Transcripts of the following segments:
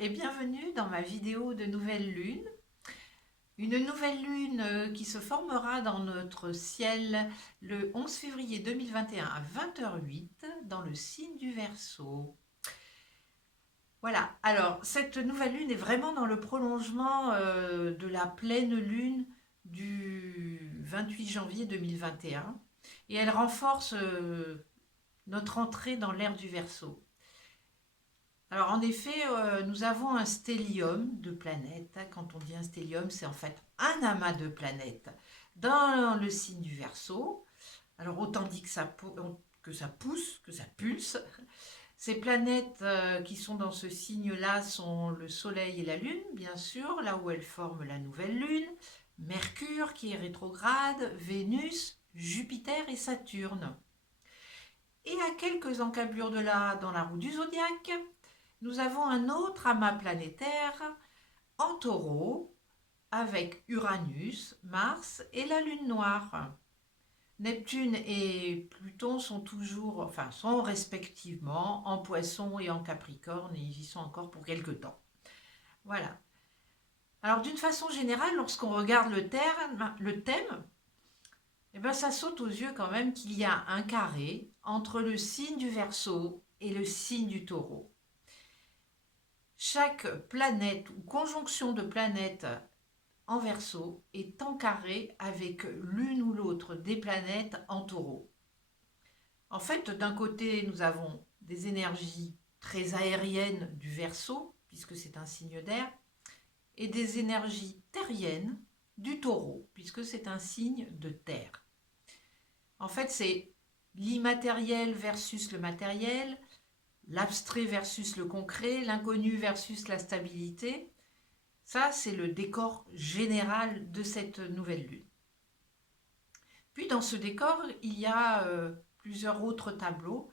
et bienvenue dans ma vidéo de nouvelle lune. Une nouvelle lune qui se formera dans notre ciel le 11 février 2021 à 20h08 dans le signe du Verseau. Voilà, alors cette nouvelle lune est vraiment dans le prolongement de la pleine lune du 28 janvier 2021 et elle renforce notre entrée dans l'ère du Verseau. Alors en effet, nous avons un stellium de planètes. Quand on dit un stellium, c'est en fait un amas de planètes dans le signe du Verseau. Alors autant dit que ça pousse, que ça pulse. Ces planètes qui sont dans ce signe-là sont le Soleil et la Lune, bien sûr, là où elles forment la nouvelle Lune, Mercure qui est rétrograde, Vénus, Jupiter et Saturne. Et à quelques encablures de là, dans la roue du zodiaque, nous avons un autre amas planétaire en Taureau avec Uranus, Mars et la Lune noire. Neptune et Pluton sont respectivement en Poisson et en Capricorne et ils y sont encore pour quelque temps. Voilà. Alors d'une façon générale, lorsqu'on regarde le thème, ça saute aux yeux quand même qu'il y a un carré entre le signe du Verseau et le signe du Taureau. Chaque planète ou conjonction de planètes en Verseau est en carré avec l'une ou l'autre des planètes en Taureau. En fait, d'un côté, nous avons des énergies très aériennes du Verseau, puisque c'est un signe d'air, et des énergies terriennes du Taureau, puisque c'est un signe de terre. En fait, c'est l'immatériel versus le matériel, l'abstrait versus le concret, l'inconnu versus la stabilité. Ça, c'est le décor général de cette nouvelle lune. Puis dans ce décor, il y a plusieurs autres tableaux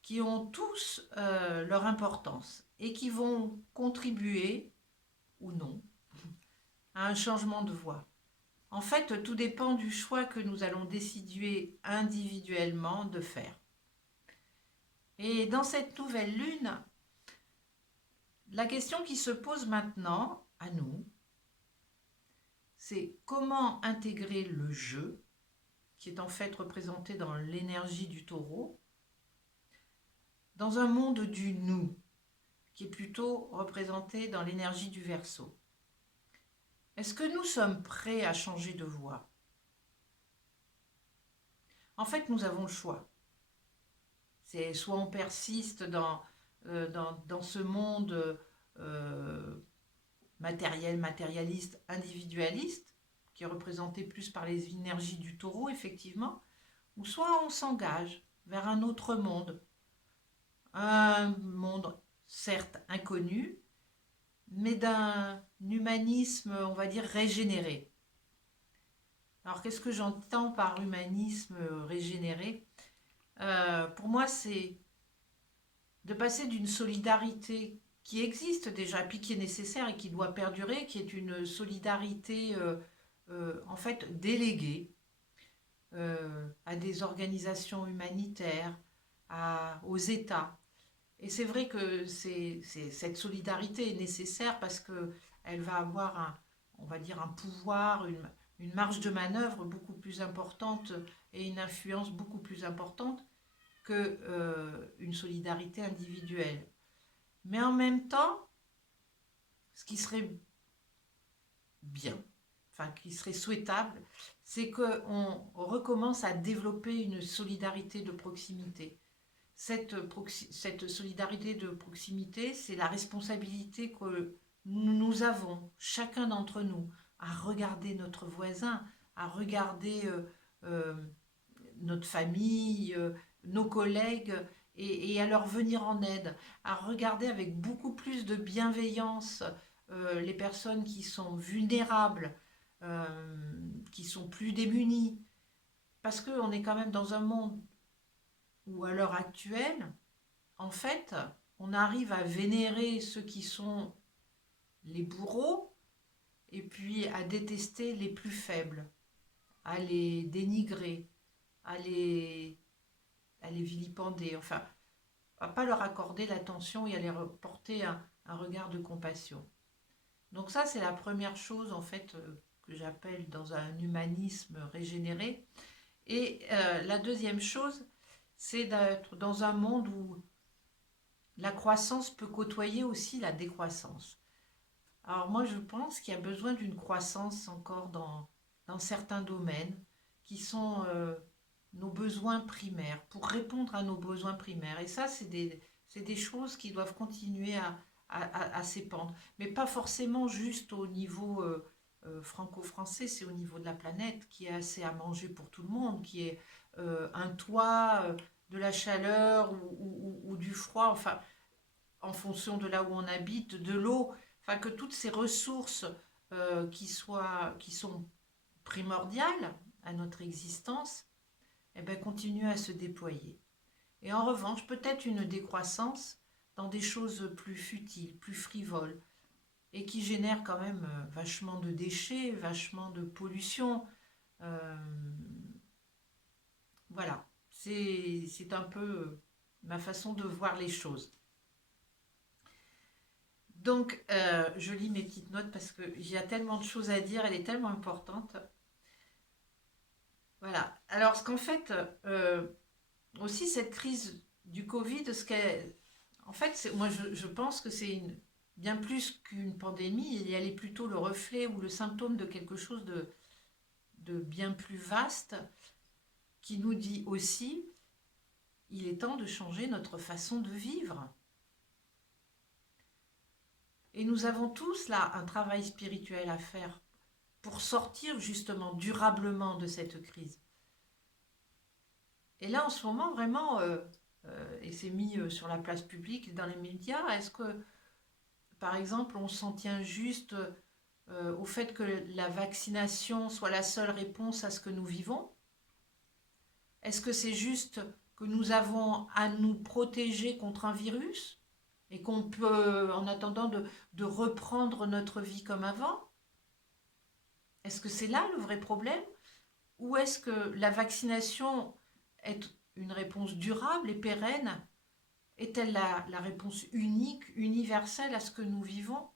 qui ont tous leur importance et qui vont contribuer, ou non, à un changement de voie. En fait, tout dépend du choix que nous allons décider individuellement de faire. Et dans cette nouvelle lune, la question qui se pose maintenant à nous, c'est comment intégrer le jeu, qui est en fait représenté dans l'énergie du Taureau, dans un monde du nous, qui est plutôt représenté dans l'énergie du Verseau. Est-ce que nous sommes prêts à changer de voie? En fait, nous avons le choix. C'est soit on persiste dans ce monde matériel, matérialiste, individualiste, qui est représenté plus par les énergies du Taureau, effectivement, ou soit on s'engage vers un monde certes inconnu, mais d'un humanisme, on va dire, régénéré. Alors, qu'est-ce que j'entends par humanisme régénéré? Pour moi, c'est de passer d'une solidarité qui existe déjà, puis qui est nécessaire et qui doit perdurer, qui est une solidarité en fait déléguée à des organisations humanitaires, aux États. Et c'est vrai que cette solidarité est nécessaire parce qu'elle va avoir on va dire un pouvoir, une marge de manœuvre beaucoup plus importante et une influence beaucoup plus importante que une solidarité individuelle. Mais en même temps, ce qui serait bien, enfin qui serait souhaitable, c'est qu'on recommence à développer une solidarité de proximité. Cette solidarité de proximité, c'est la responsabilité que nous avons, chacun d'entre nous, à regarder notre voisin, à regarder euh, notre famille, nos collègues, et à leur venir en aide, à regarder avec beaucoup plus de bienveillance les personnes qui sont vulnérables, qui sont plus démunies, parce qu'on est quand même dans un monde où à l'heure actuelle, en fait, on arrive à vénérer ceux qui sont les bourreaux et puis à détester les plus faibles, à les dénigrer, à les, à les vilipender, enfin, à pas leur accorder l'attention et à les porter un regard de compassion. Donc ça, c'est la première chose, en fait, que j'appelle dans un humanisme régénéré. Et la deuxième chose, c'est d'être dans un monde où la croissance peut côtoyer aussi la décroissance. Alors moi, je pense qu'il y a besoin d'une croissance encore dans certains domaines qui sont nos besoins primaires, pour répondre à nos besoins primaires. Et ça, c'est des choses qui doivent continuer à s'épandre. Mais pas forcément juste au niveau franco-français, c'est au niveau de la planète, qui est assez à manger pour tout le monde, qui est un toit, de la chaleur ou du froid, enfin, en fonction de là où on habite, de l'eau, enfin que toutes ces ressources qui sont primordiales à notre existence, eh ben, continuent à se déployer. Et en revanche, peut-être une décroissance dans des choses plus futiles, plus frivoles, et qui génèrent quand même vachement de déchets, vachement de pollution. Euh, voilà, c'est un peu ma façon de voir les choses. Donc, je lis mes petites notes parce qu'il y a tellement de choses à dire, elle est tellement importante. Voilà. Alors, ce qu'en fait, aussi cette crise du Covid, en fait, moi, je pense que c'est bien plus qu'une pandémie, elle est plutôt le reflet ou le symptôme de quelque chose de bien plus vaste qui nous dit aussi, il est temps de changer notre façon de vivre. Et nous avons tous là un travail spirituel à faire pour sortir justement durablement de cette crise. Et là, en ce moment, vraiment, et c'est mis sur la place publique, dans les médias, est-ce que, par exemple, on s'en tient juste au fait que la vaccination soit la seule réponse à ce que nous vivons? Est-ce que c'est juste que nous avons à nous protéger contre un virus et qu'on peut, en attendant, de reprendre notre vie comme avant? Est-ce que c'est là le vrai problème? Ou est-ce que la vaccination est une réponse durable et pérenne? Est-elle la réponse unique, universelle à ce que nous vivons?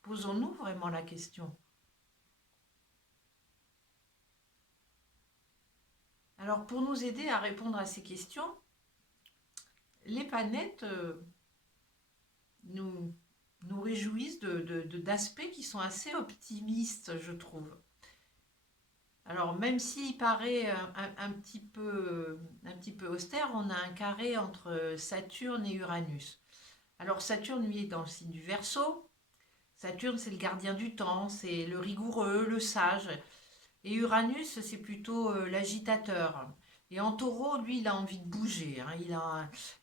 Posons-nous vraiment la question. Alors, pour nous aider à répondre à ces questions, les planètes nous, nous réjouissent d'aspects qui sont assez optimistes, je trouve. Alors, même s'il paraît un petit peu austère, on a un carré entre Saturne et Uranus. Alors, Saturne, lui, est dans le signe du Verseau. Saturne, c'est le gardien du temps, c'est le rigoureux, le sage. Et Uranus, c'est plutôt l'agitateur. Et en taureau, lui, il a envie de bouger. Hein.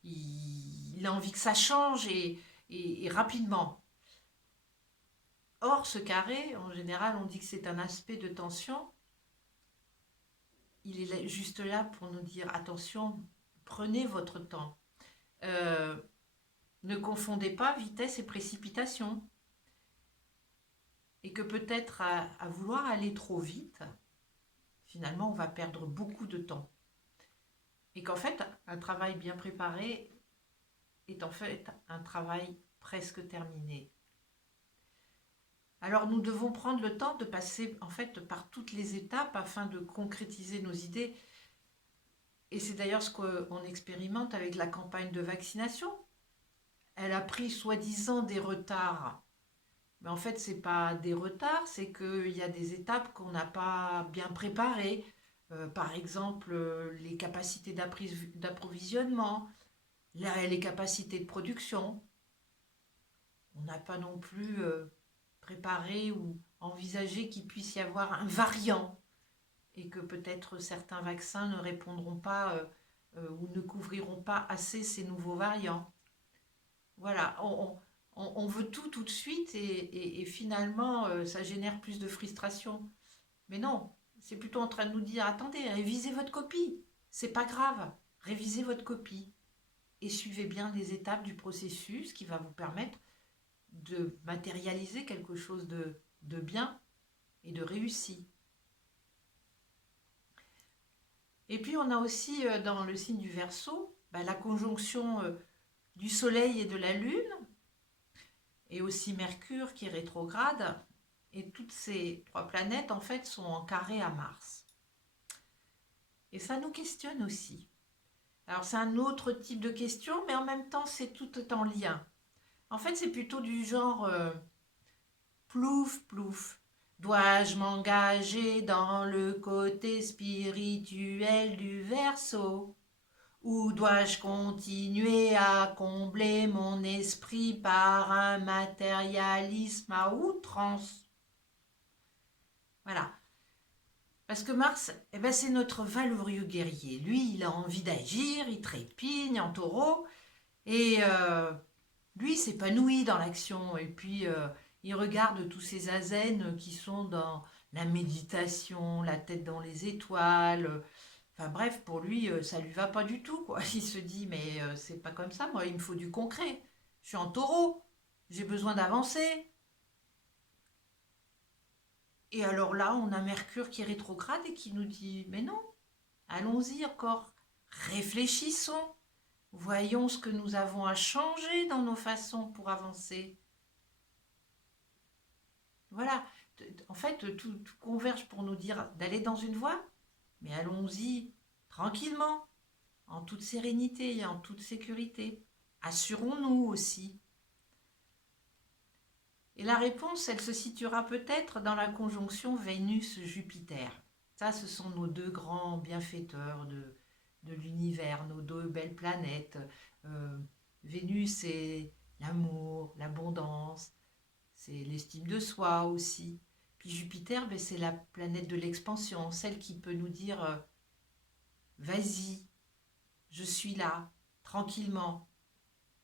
Il a envie que ça change et rapidement. Or, ce carré, en général, on dit que c'est un aspect de tension. Il est juste là pour nous dire, attention, prenez votre temps. Euh, ne confondez pas vitesse et précipitation. Et que peut-être à vouloir aller trop vite, finalement, on va perdre beaucoup de temps. Et qu'en fait, un travail bien préparé est en fait un travail presque terminé. Alors nous devons prendre le temps de passer en fait par toutes les étapes afin de concrétiser nos idées. Et c'est d'ailleurs ce qu'on expérimente avec la campagne de vaccination. Elle a pris soi-disant des retards. Mais en fait, ce n'est pas des retards, c'est qu'il y a des étapes qu'on n'a pas bien préparées. Par exemple, les capacités d'approvisionnement, les capacités de production. On n'a pas non plus préparé ou envisagé qu'il puisse y avoir un variant et que peut-être certains vaccins ne répondront pas ou ne couvriront pas assez ces nouveaux variants. Voilà, on veut tout de suite et finalement ça génère plus de frustration. Mais non, c'est plutôt en train de nous dire attendez, révisez votre copie, c'est pas grave, révisez votre copie et suivez bien les étapes du processus qui va vous permettre de matérialiser quelque chose de bien et de réussi. Et puis on a aussi dans le signe du Verseau la conjonction du Soleil et de la Lune, et aussi Mercure qui est rétrograde. Et toutes ces 3 planètes, en fait, sont en carré à Mars. Et ça nous questionne aussi. Alors, c'est un autre type de question, mais en même temps, c'est tout en lien. En fait, c'est plutôt du genre plouf, plouf. Dois-je m'engager dans le côté spirituel du Verseau? Ou dois-je continuer à combler mon esprit par un matérialisme à outrance? Voilà. Parce que Mars, eh ben, c'est notre valeureux guerrier. Lui, il a envie d'agir, il trépigne en taureau, et lui, il s'épanouit dans l'action. Et puis, il regarde tous ces zazen qui sont dans la méditation, la tête dans les étoiles. Enfin bref, pour lui, ça lui va pas du tout, quoi. Il se dit, mais c'est pas comme ça, moi, il me faut du concret. Je suis en taureau, j'ai besoin d'avancer. Et alors là, on a Mercure qui est rétrograde et qui nous dit, mais non, allons-y encore, réfléchissons, voyons ce que nous avons à changer dans nos façons pour avancer. Voilà, en fait, tout converge pour nous dire d'aller dans une voie, mais allons-y tranquillement, en toute sérénité et en toute sécurité. Assurons-nous aussi. Et la réponse, elle se situera peut-être dans la conjonction Vénus-Jupiter. Ça, ce sont nos 2 grands bienfaiteurs de l'univers, nos 2 belles planètes. Euh, Vénus, c'est l'amour, l'abondance, c'est l'estime de soi aussi. Puis Jupiter, ben, c'est la planète de l'expansion, celle qui peut nous dire vas-y, je suis là, tranquillement.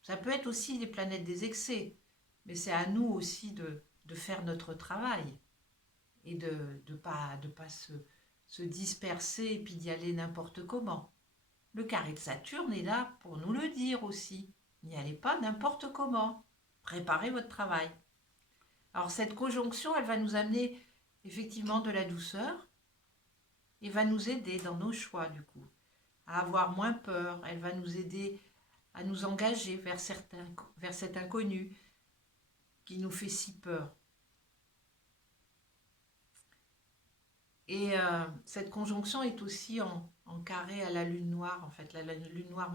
Ça peut être aussi les planètes des excès, mais c'est à nous aussi de faire notre travail et de pas se disperser et puis d'y aller n'importe comment. Le carré de Saturne est là pour nous le dire aussi. N'y allez pas n'importe comment. Préparez votre travail. Alors cette conjonction, elle va nous amener effectivement de la douceur et va nous aider dans nos choix du coup, à avoir moins peur. Elle va nous aider à nous engager vers cet inconnu qui nous fait si peur. Et cette conjonction est aussi en carré à la lune noire, en fait, la lune noire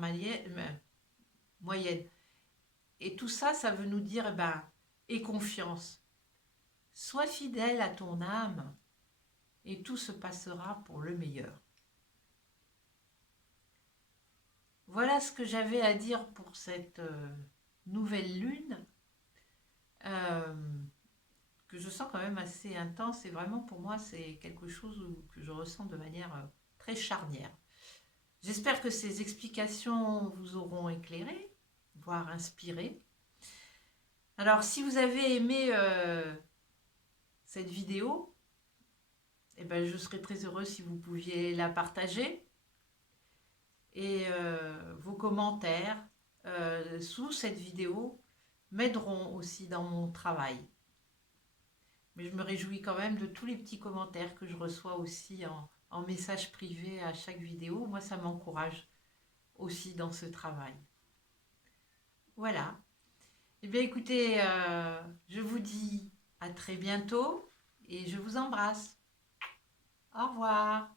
moyenne. Et tout ça, ça veut nous dire, eh ben, aie confiance. Sois fidèle à ton âme et tout se passera pour le meilleur. Voilà ce que j'avais à dire pour cette nouvelle lune, euh, que je sens quand même assez intense et vraiment pour moi c'est quelque chose que je ressens de manière très charnière. J'espère que ces explications vous auront éclairé, voire inspiré. Alors si vous avez aimé cette vidéo, eh ben, je serais très heureuse si vous pouviez la partager. Et vos commentaires sous cette vidéo m'aideront aussi dans mon travail. Mais je me réjouis quand même de tous les petits commentaires que je reçois aussi en message privé à chaque vidéo. Moi, ça m'encourage aussi dans ce travail. Voilà. Eh bien, écoutez, je vous dis à très bientôt et je vous embrasse. Au revoir.